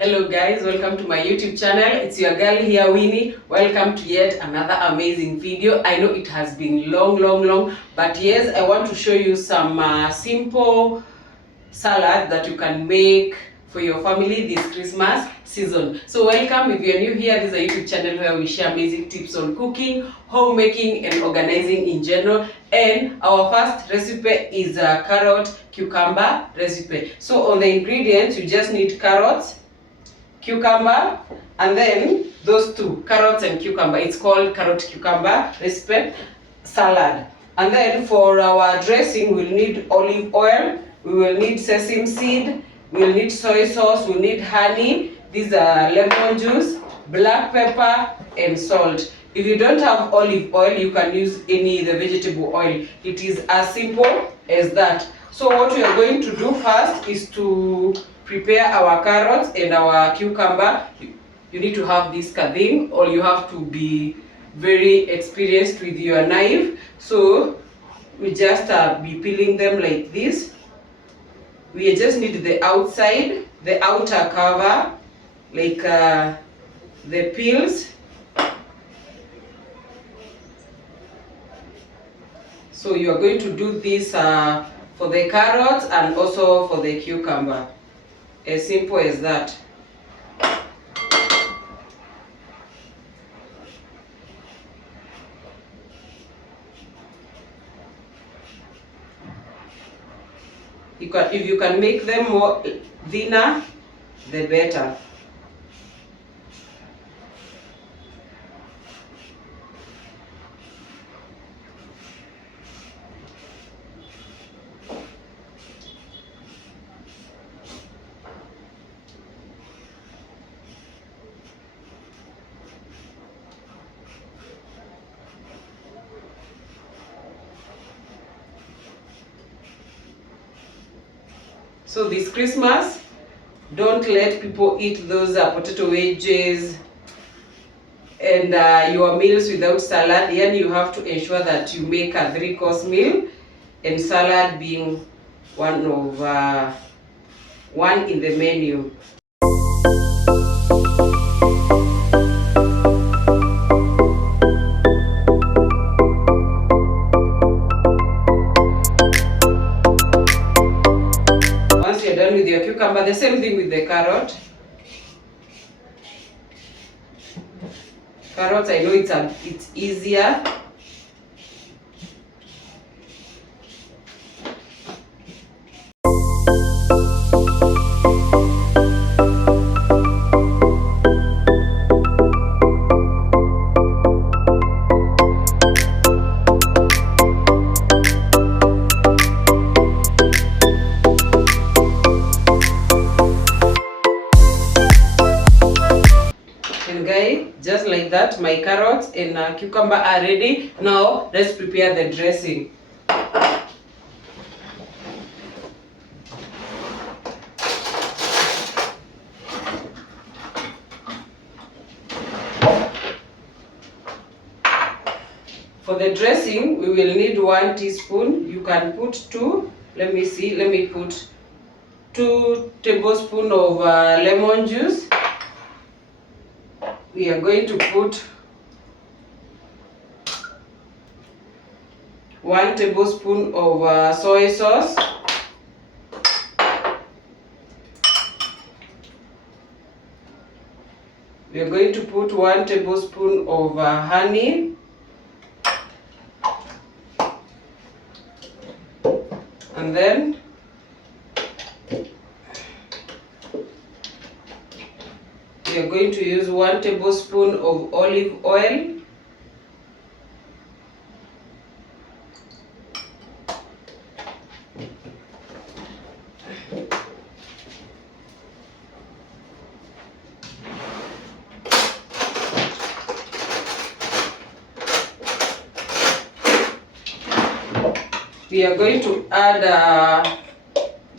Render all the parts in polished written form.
Hello guys, welcome to my YouTube channel. It's your girl here, Winnie. Welcome to yet another amazing video. I know it has been long, but yes, I want to show you some simple salad that you can make for your family this Christmas season. So welcome. If you're new here, this is a YouTube channel where we share amazing tips on cooking, homemaking, and organizing in general. And our first recipe is a carrot cucumber recipe. So on the ingredients, you just need carrots, cucumber, and then those two, carrots and cucumber. It's called carrot cucumber recipe salad. And then for our dressing, we'll need olive oil, we will need sesame seed, we'll need soy sauce, we'll need honey, these are lemon juice, black pepper, and salt. If you don't have olive oil, you can use any the vegetable oil. It is as simple as that. So what we are going to do first is to prepare our carrots and our cucumber. You need to have this thing, or you have to be very experienced with your knife. So we just be peeling them like this. We just need the outside, the outer cover, like the peels. So you are going to do this for the carrots and also for the cucumber. As simple as that. If you can make them more thinner, the better. So this Christmas, don't let people eat those potato wedges and your meals without salad. Then you have to ensure that you make a 3-course meal, and salad being one in the menu. With your cucumber, the same thing with the carrot. Carrots, I know it's easier. Just like that, my carrots and cucumber are ready. Now let's prepare the dressing. For the dressing, we will need 1 teaspoon. You can put 2. Let me put 2 tablespoons of lemon juice. We are going to put 1 tablespoon of soy sauce. We are going to put 1 tablespoon of honey. And then we are going to use 1 tablespoon of olive oil. We are going to add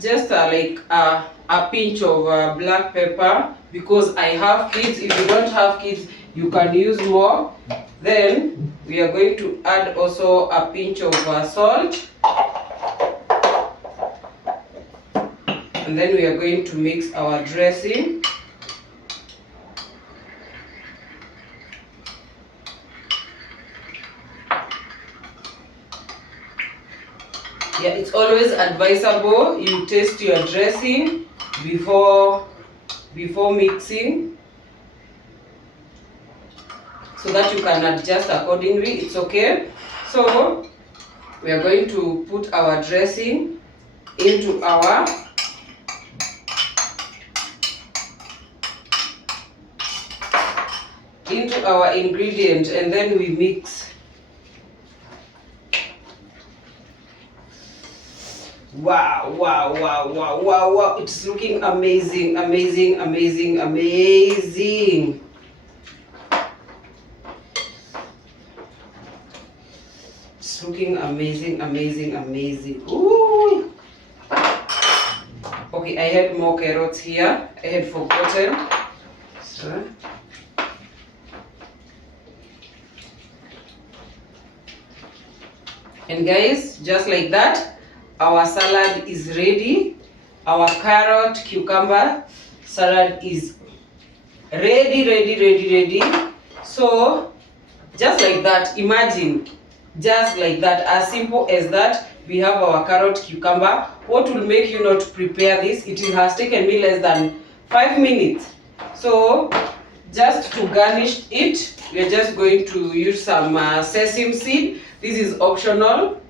just like a pinch of black pepper, because I have kids. If you don't have kids, you can use more. Then we are going to add also a pinch of salt, and then we are going to mix our dressing. Yeah, it's always advisable you taste your dressing before mixing, so that you can adjust accordingly. It's okay. So we are going to put our dressing into our ingredient, and then we mix. Wow, wow, wow, wow, wow, wow. It's looking amazing, amazing, amazing, amazing. It's looking amazing, amazing, amazing. Ooh. Okay, I had more carrots here. I had forgotten. So. And guys, just like that, our salad is ready. Our carrot cucumber salad is ready. So just like that, imagine, just like that, as simple as that, we have our carrot cucumber. What will make you not prepare this? It has taken me less than 5 minutes. So just to garnish it, we are just going to use some sesame seed. This is optional,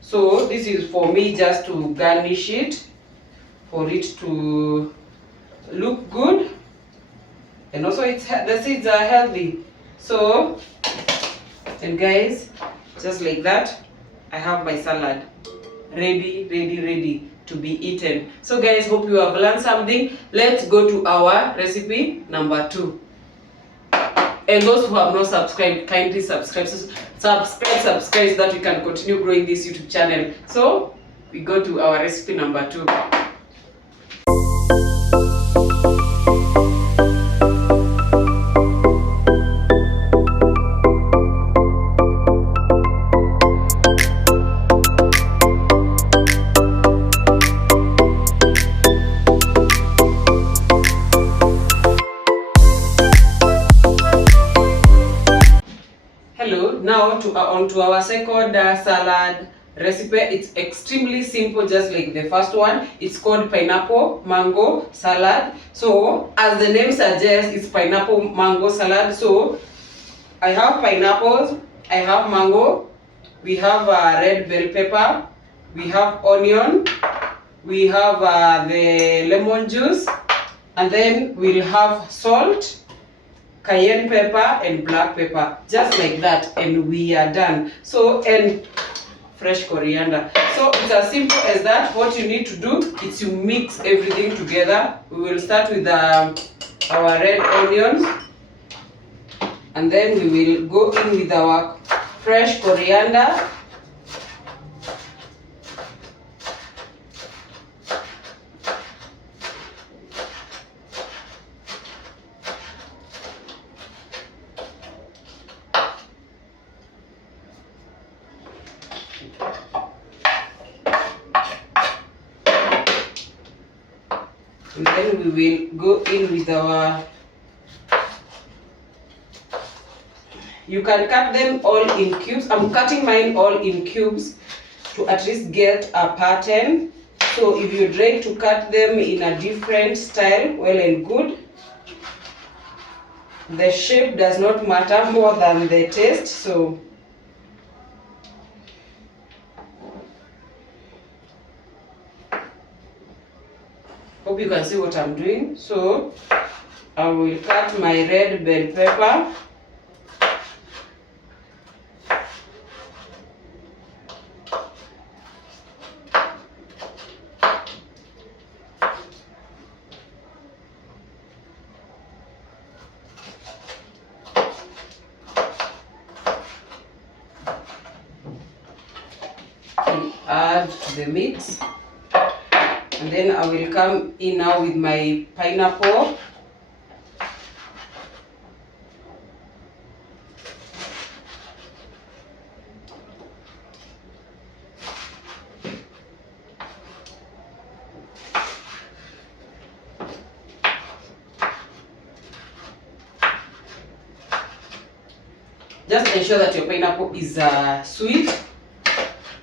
so this is for me just to garnish it, for it to look good, and also the seeds are healthy. So, and guys, just like that, I have my salad ready to be eaten. So guys, hope you have learned something. Let's go to our recipe number 2. And those who have not subscribed, kindly subscribe so that we can continue growing this YouTube channel. So we go to our recipe number 2. Now on to our second salad recipe. It's extremely simple, just like the first one. It's called pineapple-mango salad. So as the name suggests, it's pineapple-mango salad. So I have pineapples, I have mango, we have red bell pepper, we have onion, we have the lemon juice, and then we'll have salt, cayenne pepper, and black pepper, just like that, and we are done. So, and fresh coriander. So it's as simple as that. What you need to do is you mix everything together. We will start with our red onions, and then we will go in with our fresh coriander. And then we will go in with our, you can cut them all in cubes. I'm cutting mine all in cubes to at least get a pattern. So if you try to cut them in a different style, well and good. The shape does not matter more than the taste. So hope you can see what I'm doing. So I will cut my red bell pepper. And add to the mix. And then I will come in now with my pineapple. Just ensure that your pineapple is sweet.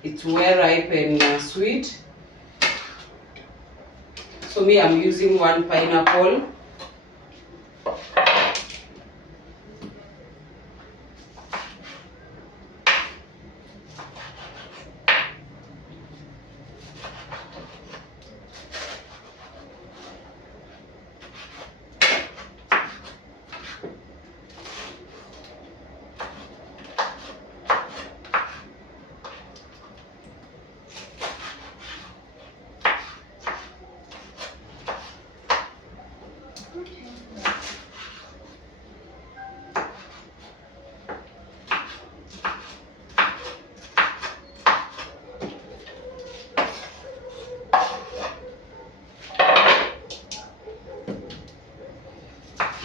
It's well ripe and sweet. So me, I'm using 1 pineapple.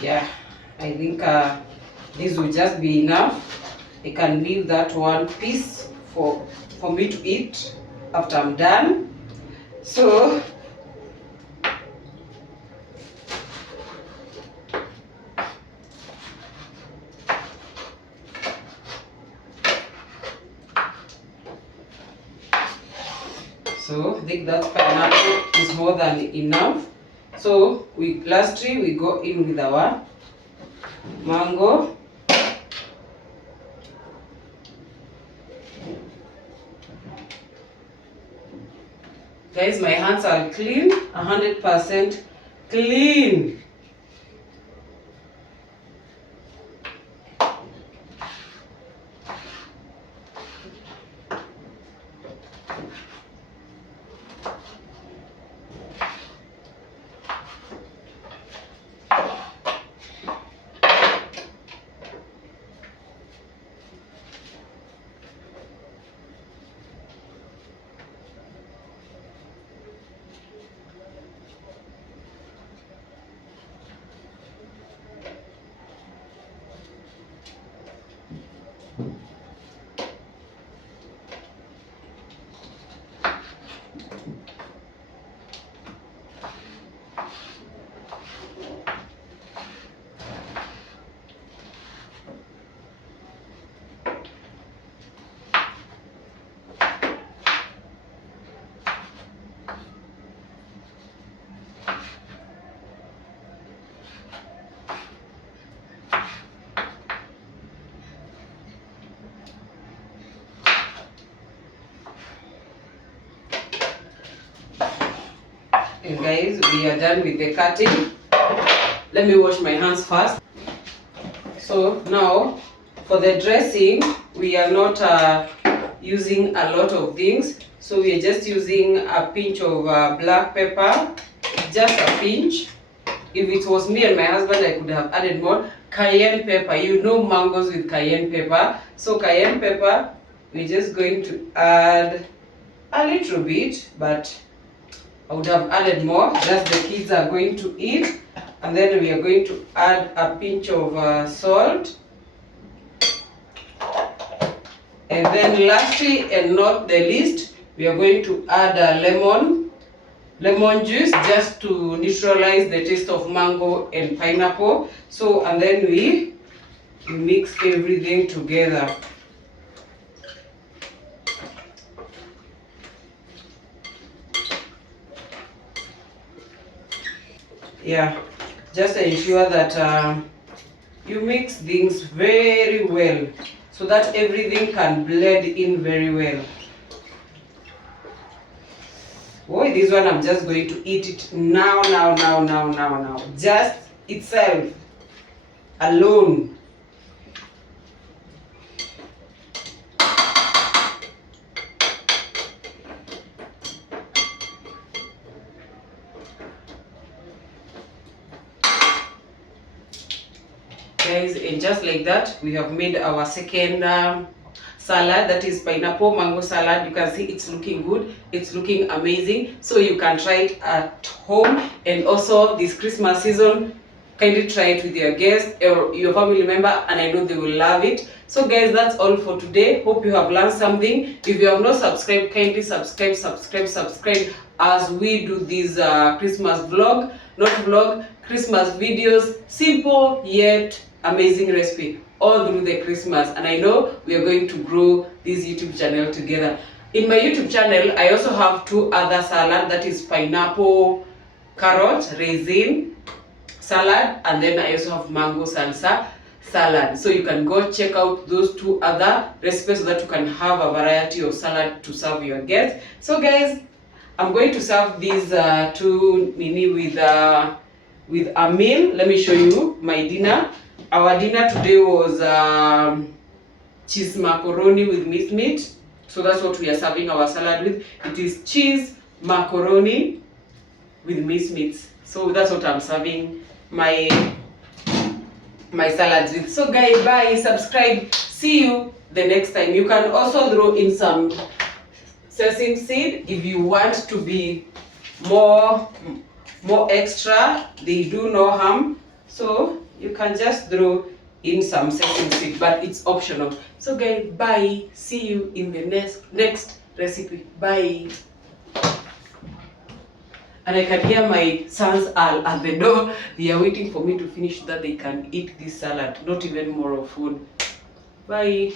Yeah, I think this will just be enough. I can leave that one piece for me to eat after I'm done. So I think that pineapple is more than enough. So lastly we go in with our mango. Guys, my hands are clean, 100% clean. And guys, we are done with the cutting. Let me wash my hands first. So now for the dressing, we are not using a lot of things. So we are just using a pinch of black pepper, just a pinch. If it was me and my husband, I could have added more. Cayenne pepper, you know mangoes with cayenne pepper. So cayenne pepper, we're just going to add a little bit, but I would have added more, just the kids are going to eat. And then we are going to add a pinch of salt. And then lastly and not the least, we are going to add a lemon juice just to neutralize the taste of mango and pineapple. So, and then we mix everything together. Yeah, just ensure that you mix things very well so that everything can blend in very well. Oh, this one I'm just going to eat it now. Just itself, alone. Guys, and just like that, we have made our second salad, that is pineapple mango salad. You can see it's looking good, it's looking amazing. So you can try it at home, and also this Christmas season, kindly try it with your guests or your family member, and I know they will love it. So guys, that's all for today. Hope you have learned something. If you have not subscribed, kindly subscribe as we do this Christmas vlog, Christmas videos, simple yet amazing recipe all through the Christmas. And I know we are going to grow this YouTube channel together. In my YouTube channel, I also have 2 other salad, that is pineapple, carrot, raisin salad, and then I also have mango salsa salad. So you can go check out those 2 other recipes so that you can have a variety of salad to serve your guests. So guys, I'm going to serve these 2 mini with a meal. Let me show you my dinner. Our dinner today was cheese macaroni with meat. So that's what we are serving our salad with. It is cheese macaroni with meat. So that's what I'm serving my salads with. So guys, bye, subscribe, see you the next time. You can also throw in some sesame seed if you want to be more extra. They do no harm, so you can just throw in some sesame seed, but it's optional. So guys, bye, see you in the next recipe. Bye. And I can hear my sons are at the door. They are waiting for me to finish so that they can eat this salad, not even more of food. Bye.